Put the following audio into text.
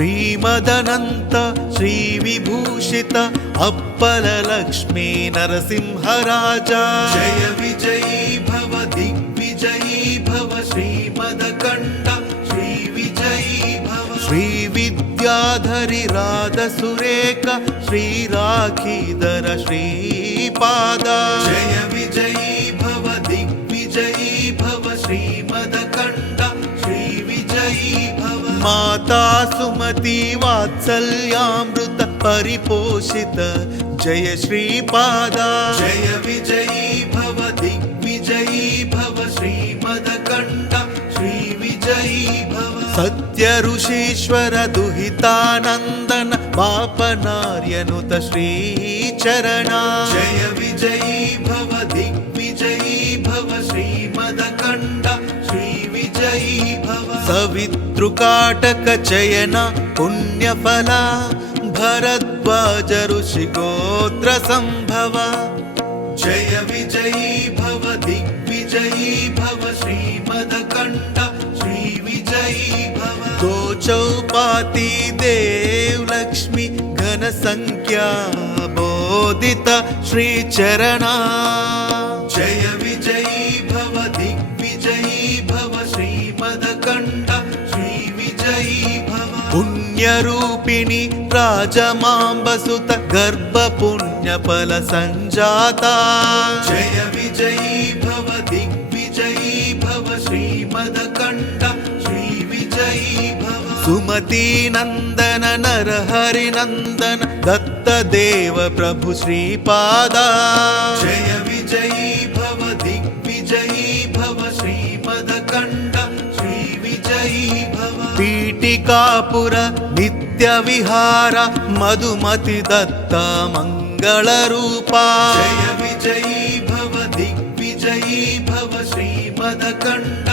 ಶ್ರೀಮದನಂತ ಶ್ರೀ ವಿಭೂಷಿತ ಅಪ್ಪಲ ಲಕ್ಷ್ಮೀ ನರಸಿಂಹರಾಜ ಜಯ ವಿಜಯೀ ಭವ ದಿಗ್ವಿಜಯೀ ಭವ ಶ್ರೀಮದಕಂಡ ಶ್ರೀ ವಿಜಯೀ ಭವ ಶ್ರೀ ವಿದ್ಯಾಧರಿ ರಾಧ ಸುರೇಖ ಶ್ರೀ ರಾಖೀಧರ ಶ್ರೀಪಾದ ಜಯ ವಿಜಯೀ ಭವ ದಿಗ್ವಿಜಯೀ ಭವ ಶ್ರೀಮದಕಂಡ ಶ್ರೀ ವಿಜಯೀ ಭವ ಮಾತಾ ಸುಮತಿ ವಾತ್ಸಲ್ಯಾಮೃತ ಪರಿಪೋಷಿತ ಜಯ ಶ್ರೀಪಾದ ಜಯ ವಿಜಯೀ ಭವ ದಿಗ್ವಿಜಯೀ ಭವ ಶ್ರೀಮದಕಂಡ ಶ್ರೀ ವಿಜಯೀ ಭವ ಸತ್ಯ ಋಷೀಶ್ವರ ದುಹಿತಾನಂದನ ಪಾಪನಾರ್ಯನುತ ಶ್ರೀಚರಣ ಜಯ ವಿಜಯೀ ಭವ ದಿಗ್ವಿಜಯೀ ಭವ ಶ್ರೀಮದಕಂಡ ಶ್ರೀ ವಿಜಯೀ ಭವ ಸವಿತೃಕಾಟಕ ಚಯನ ಪುಣ್ಯಫಲ ಭರದ್ವಾಜ ಋಷಿಗೋತ್ರ ಸಂಭವ ಜಯ ವಿಜಯೀ ಭವ ದಿಗ್ವಿಜಯೀ ಭವ ಶ್ರೀಮದಕಂಡ ಶ್ರೀ ವಿಜಯೀ ಭವ ದೋ ಚೌಪಾತಿ ದೇವ್ ಲಕ್ಷ್ಮಿ ಘನ ಸಂಖ್ಯಾ ಬೋಧಿತ ಶ್ರೀಚರಣ ಜಯ ವಿಜಯೀ ಭವ ದಿಗ್ವಿಜಯೀ ಭವ ಶ್ರೀಮದಕಂಡ ಶ್ರೀ ವಿಜಯೀ ಭವ ಪುಣ್ಯರೂಪಿಣಿ ರಾಜಮಾಂಬಸುತ ಗರ್ಭ ಪುಣ್ಯ ಫಲ ಸಂಜಾತ ಜಯ ವಿಜಯೀ ಭವ ದಿಗ್ವಿಜಯೀ ಭವ ಶ್ರೀಮದಕಂಡ ಶ್ರೀ ವಿಜಯೀ ಭವ ಸುಮತಿ ನಂದನ ನರಹರಿ ನಂದನ ದತ್ತ ದೇವ ಪ್ರಭು ಶ್ರೀಪಾದ ಜಯ ವಿಜಯೀ ಭವ ದಿಗ್ವಿಜಯೀ ಭವ ಶ್ರೀಮದಕಂಡ ಶ್ರೀ ವಿಜಯೀ ಭವ ಪೀಠಿಕಾಪುರ ನಿತ್ಯ ವಿಹಾರ ಮಧುಮತಿ ದತ್ತ ಮಂಗಳ ರೂಪ ಜಯ ವಿಜಯೀ ಭವ ದಿಗ್ವಿಜಯೀ ಭವ ಶ್ರೀಮದಕಂಡ